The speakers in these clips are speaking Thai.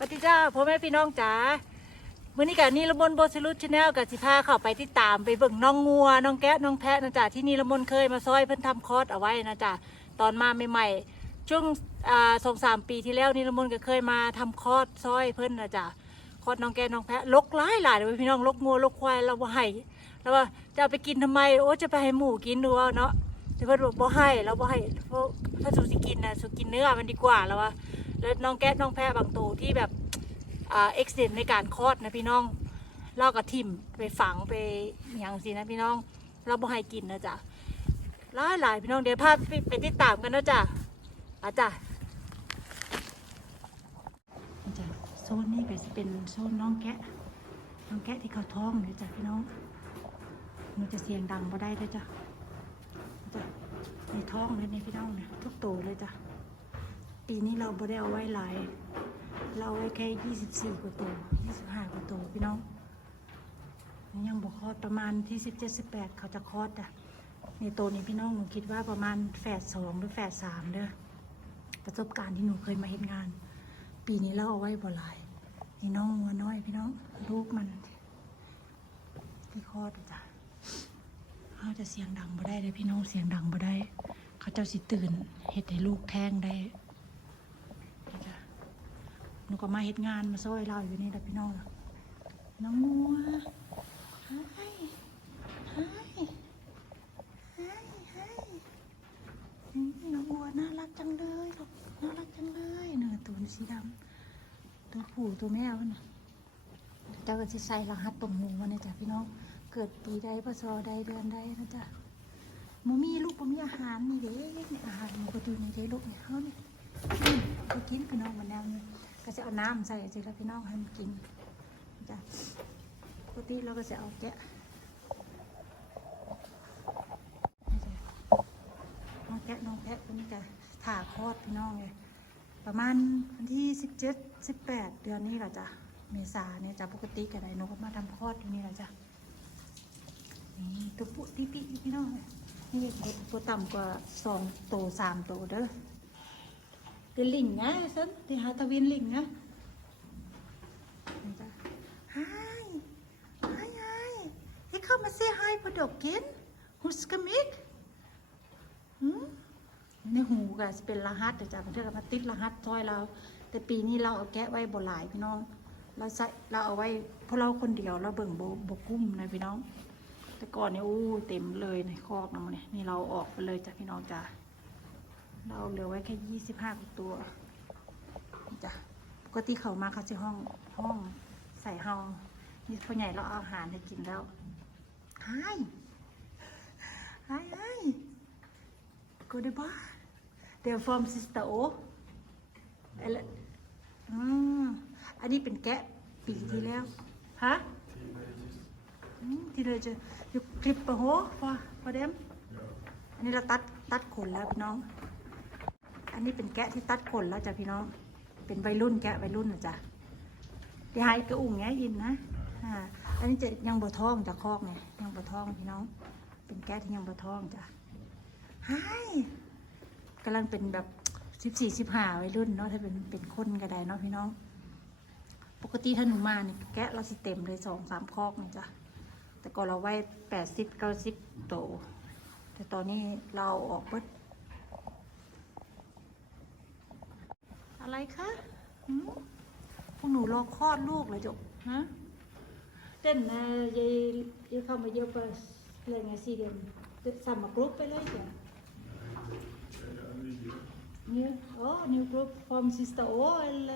ปฏิจ้าพ่อแม่พี่น้องจ๋ามื้อนี้กับนี่ละมนโบสรุชแนลกับสิพาเข้าไปติดตามไปเบิ่งน้องงัวน้องแกะน้องแพะนะจ๊ะที่นี่ละมนเคยมาซอยเพิ่นทำคอร์สเอาไว้นะจ๊ะตอนมาใหม่ๆช่วงสองสามปีที่แล้วนี่ละมนก็เคยมาทำคอร์สซอยเพิ่นนะจ๊ะคอร์สน้องแกะน้องแพะลกหลายหลายเลยพี่น้องลกงัวลกควายเราบ่ให้แล้วว่าจะไปกินทำไมโอ้จะไปให้หมูกินดูเอาเนาะแต่เพิ่นบอกบ่ให้เราบ่ให้เพราะถ้าสูสิกินนะสูกินเนื้อมันดีกว่าแล้วว่า แล้วน้องแก๊สน้องแพะบางตัวที่แบบเอ็กซิเดนในการคลอดนะพี่น้องล่ากับทิมไปฝังไปอย่างสินะพี่น้อง เราบ่ให้กินนะจ๊ะหลายหลายพี่น้องเดี๋ยวพาไปไปติดตามกันนะจ๊ะอาจ้ะจ้ะโซนนี้ก็จะเป็นโซนน้องแกะ น้องแกะที่เขาท้องเนี่ยจ้ะพี่น้องหนูจะเสียงดังบ่ได้เลยจ้ะจ้ะในท้องเลยนี่พี่น้องเนี่ยทุกตัวเลยจ้ะ ปีนี้เราบ่ได้เอาไว้หลาย เราไว้แค่24กว่าตัว25กว่าตัวพี่น้องยังบ่คลอดประมาณที่17 18เขาจะคลอดอะในตัวนี้พี่น้องหนูคิดว่าประมาณแฝดสองหรือแฝดสามเด้อประสบการณ์ที่หนูเคยมาเห็นงาน ปีนี้เราเอาไว้บ่หลายนี่น้องงัวน้อยพี่น้องลูกมันที่คลอดจ้ะเขาจะเสียงดังบ่ได้เลยพี่น้องเสียงดังบ่ได้ เขาเจ้าสิตื่นเฮ็ดให้ลูกแท้งได้ หนูก็มาเฮ็ดงานมาซอยเราอยู่นี่แหละพี่น้องน้องงัวไฮไฮไฮไฮน้องงัวน่ารักจังเลยลูกน่ารักจังเลยเนื้อตัวสีดำตัวผู้ตัวแม่วะน่ะเจ้าก็สิใส่รหัสตรงหนูมาเนี่ยจ้ะพี่น้อง เกิดปีใดพศใดเดือนใดนะจ๊ะมูมีลูกผมมีอาหารนี่เด้นี่อาหารหมูก็ดูนี่เด้ลูกเนี่ยเขาเนี่ยก็กินพี่น้องมันแนวนี้ ก็จะเอาน้ำใส่สิแล้วพี่น้องให้มันกินจ้ะปกติเราก็จะเอาแกะนี่จ้ะน้องแกะน้องแพะคนนี้จะถ่าคลอดพี่น้องเลยประมาณวันที่สิบเจ็ดสิบแปดเดือนนี้แหละจ้ะเมษาเนี่ยจ้ะปกติก็ได้นก็มาทำคลอดอยู่นี่แหละจ้ะนี่ตัวปุ๊ที่พี่พี่น้องนี่ตัวตัวต่ำกว่าสองโตสามโตเด้อ เป็นลิงนะสันที่หาตะวินลิงนะนี่จ้ะ Hi Hi Hi ให้เข้ามา say hi พอดอกกิน Who's coming หืมในหูก็จะเป็นรหัสแต่จ้ะเพื่อนก็มาติดรหัสซอยเรา แต่ปีนี้เราเอาแกะไว้บ่หลายพี่น้อง เราใส่เราเอาไว้เพราะเราคนเดียวเราเบิ่งโบบกุ้มนะพี่น้อง แต่ก่อนเนี่ยอู้เต็มเลยในคอกนะมันเนี่ยนี่เราออกไปเลยจ้ะพี่น้องจ้ะ เราเหลือไว้แค่ยี่สิบห้าตัวจ้ะปกติเขามาเขาจะห้องห้องใส่ห้องนี่พ่อใหญ่เราเอาอาหารให้กินแล้วไฮไฮไฮกูได้บ้าเดี๋ยวฟอร์มซิสเตอร์โอเอลอืมอันนี้เป็นแกะปีที่แล้ว ฮะที่เลยจะอยู่คลิปปะโหพอพอเดมอันนี้เราตัดตัดขนแล้วพี่น้อง อันนี้เป็นแกะที่ตัดขนแล้วจ้ะพี่น้อง เป็นวัยรุ่นแกะวัยรุ่นนะจ๊ะที่หายกระอุ่งแงยินนะอ่าอันนี้จะยังบ่ท้องจะคอกไงยังบ่ท้องพี่น้อง เป็นแกะที่ยังบ่ท้องจ้ะหายกำลังเป็นแบบสิบสี่สิบห้าวัยรุ่นเนาะถ้าเป็นเป็นคนก็ได้เนาะพี่น้อง ปกติถ้าหนูมาเนี่ยแกะเราสิเต็มเลยสองสามคอกนี่ยจ้ะแต่ก่อนเราไว้แปดสิบเก้าสิบโตวแต่ตอนนี้เราออกเบิด อะไรคะพวกหนูรอคลอดลูกเลยจบฮะเต้นนะยายยายเข้ามาเยอะไปอะไรไงสี่เดือนสามกรุ๊ปไปเลยจ้ะเนี่โอ้ new group from sister O อะไร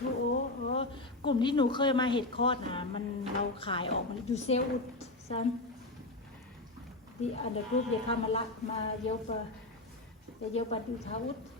โอ้โหเออกลุ่มที่หนูเคยมาเห็ดคลอดนะมันเราขายออกมาอยู่เซลอุดซันที่อันเดอร์กรุ๊ปเดี๋ยเข้ามาลักมาเยอะปเยอะปดูทาอุดอืมฮะทันเยอะไหนชูโอ้ยายบูแฮเนสตันออกตาโอเดี๋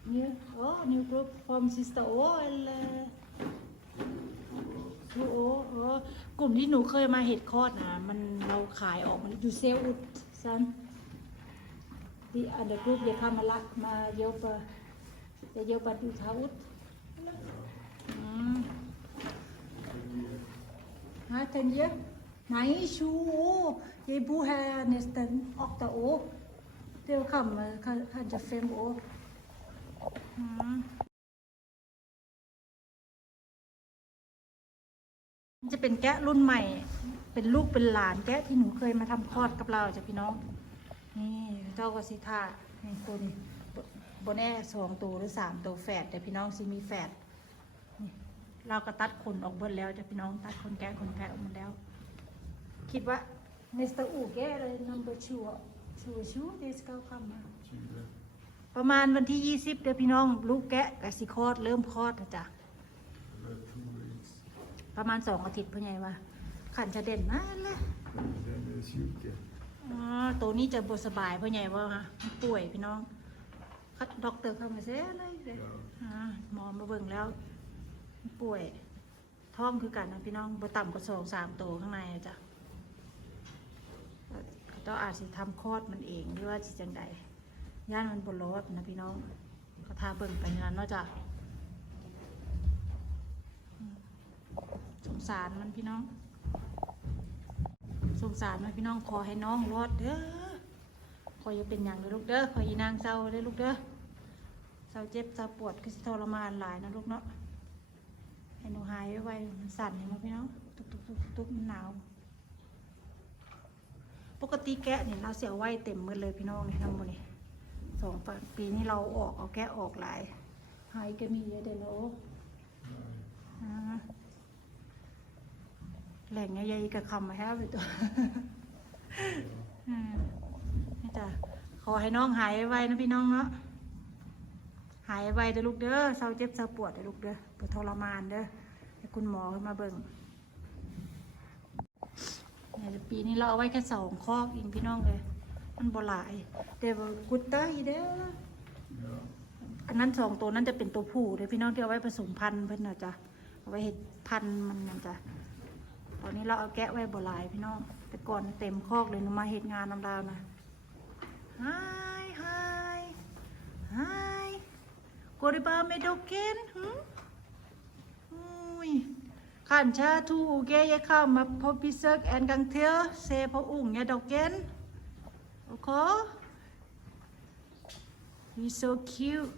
ามาเยอะไปอะไรไงสี่เดือนสามกรุ๊ปไปเลยจ้ะเนี่ยโอ้ new group from sister O อะไรทูโอเออกลุ่มที่หนูเคยมาเห็ดคอดนะมันเราขายออกมันอยู่เซลอุดซันที่อันเดอร์กรุ๊ปจะเข้ามาลักมาเยอะปะจะเยอะปะดูทาอุดฮะเทนเยอะไหนชูโอเยบูแฮเนสตันออกตาโอเดี๋ยวคำมาคันจะเฟมโอ จะเป็นแกะรุ่นใหม่ เป็นลูกเป็นหลานแกะที่หนูเคยมาทำคลอดกับเราจ้ะพี่น้อง นี่เจ้ากสิท่านี่ตัวนี้บนแน่สองตัวหรือสามตัวแฝดแต่พี่น้องสิมีแฝดนี่เราก็ตัดขนออกเบิดแล้วจะพี่น้องตัดขนแกะขนแพะออกหมาแล้ว คิดว่ามิสเตอร์อูแกะเลย number two ชูชูเดสเก้าคำมา ประมาณวันที่ยี่สิบเดือนพี่น้อง ลูกแกะกับสิคลอดเริ่มคลอดนะจ๊ะประมาณสองอาทิตย์พ่อใหญ่ว่าขันจะเด่นมากเลย Then there's Yuka. อ๋อตัวนี้จะบสบายพ่อใหญ่ว่าป่วยพี่น้องคัดด็อกเตอร์เข้ามาเสียเลยเลยอ่าหมอมาเบิ่งแล้ว ป่วย ท้องคือกันนะพี่น้องบ่ต่ำกว่าสองสามตัวข้างในอะจ้ะต้องอาจสิทำคลอดมันเองหรือว่าสิจังใด ย่านมันบรอดนะพี่น้องก็ทาเบิ่งไปนั้นนาะจ้ะอืมสงสารมันพี่น้อง สงสารมันพี่น้องขอให้น้องรอดเด้อขออย่าเป็นอย่างเลยลูกเด้อขออีนางเศร้าเด้อลูกเด้อเศร้าเจ็บเศร้าปวดก็สิทรมานหลายนะลูกเนาะให้หนูหายไวๆมันสั่นเห็นไหมพี่น้องตุกตุกตุกตุกมันหนาวปกติแกะเนี่ยเราเสียไว้เต็มมือเลยพี่น้องเนี่ยทั้งหมดนี่ส ปีนี้เราออกเอาแกะออกหลายหายก็มีเยอะเด้อโลอ่าแหล่งใหญ่ๆกับคำมาแฮะไปตัวอืมนี่จ้ะขอให้น้องหายไวนะพี่น้องเนาะหายไวเด้อลูกเด้อเศร้าเจ็บเศร้าปวดเด้อลูกเด้อปวดทรมานเด้อให้คุณหมอขึ้นมาเบิ่งเนี่ยปีนี้เราเอาไว้แค่สองคอกเองพี่น้องเลย มันบ่หลายเดี๋ยวกุดได้เด้อ Yeah. อันนั้นสองตัวนั้นจะเป็นตัวผู้เด้อพี่น้องที่เอาไว้ผสมพันธุ์เพิ่นน่ะจ้ะเอาไว้เห็ดพันธุ์มันน่ะจ้ะตอนนี้เราเอาแกะไว้บ่หลายพี่น้อง แต่ก่อนเต็มคอกเลยหนูมาเห็ดงานนำดาวนะ Hi hi hi กริบาเมดอเกนหึอุ้ยขันชาทูอูเกยเข้ามาพบพิเศษแอนกังเทียเซพออุ่งยาดอกเกน โอเค He's so cute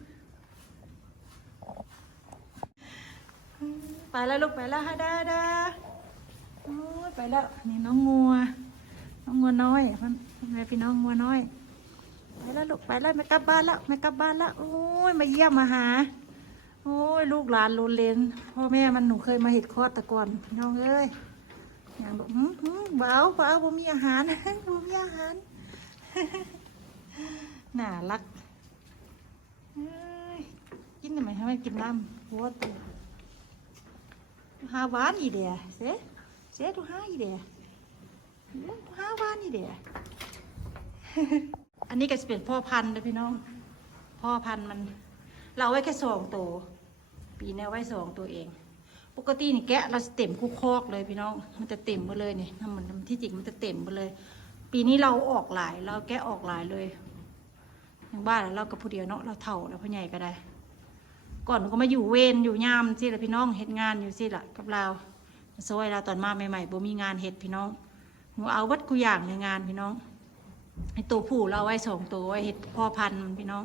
ไปแล้วลูกไปแล้วฮะดาดาโอ้ยไปแล้วนี่น้องงัว น้องงัวน้อยมันแม่พี่น้องงัวน้อย ไปแล้วลูกไปแล้วไม่กลับบ้านแล้วไม่กลับบ้านแล้วโอ้ยมาเยี่ยมมาหา โอ้ยลูกหลานโลนเลนพ่อแม่มันหนูเคยมาเห็ดคอตะก่อนพี่น้องเอ้ยอย่างแบอกหืมหืมเบาเบาบ่มีอาหารบ่มีอาหาร น่ารักกินทำไมให้มันกินน้ำหัวตัว Du har vann i det. Se. Se, du har i det. Ja, du har vann i det. อันนี้ก็จะเป็นพ่อพันธุ์นะพี่น้อง พ่อพันธุ์มัน เราไว้แค่สองตัว ปีนี้ไว้สองตัวเอง ปกตินี่แกะเราจะเต็มคู่คอกเลยพี่น้อง มันจะเต็มหมดเลยนี่ถ้ามันที่จริงมันจะเต็มหมดเลย ปีนี้เราออกหลาย เราแกะออกหลายเลยอย่างบ้านเรากับผู้เดียวเนาะเราเท่าแล้วพ่อใหญ่ก็ได้ ก่อนก็มาอยู่เวรอยู่ยามสิละพี่น้องเฮ็ดงานอยู่สิละกับเราซอยเราตอนมาใหม่ๆบ่มีงานเฮ็ดพี่น้องหนูเอาวัดกูอย่างในงานพี่น้องไอตัวผู้เราไว้สองตัวไว้เฮ็ดพ่อพันธุ์มันพี่น้อง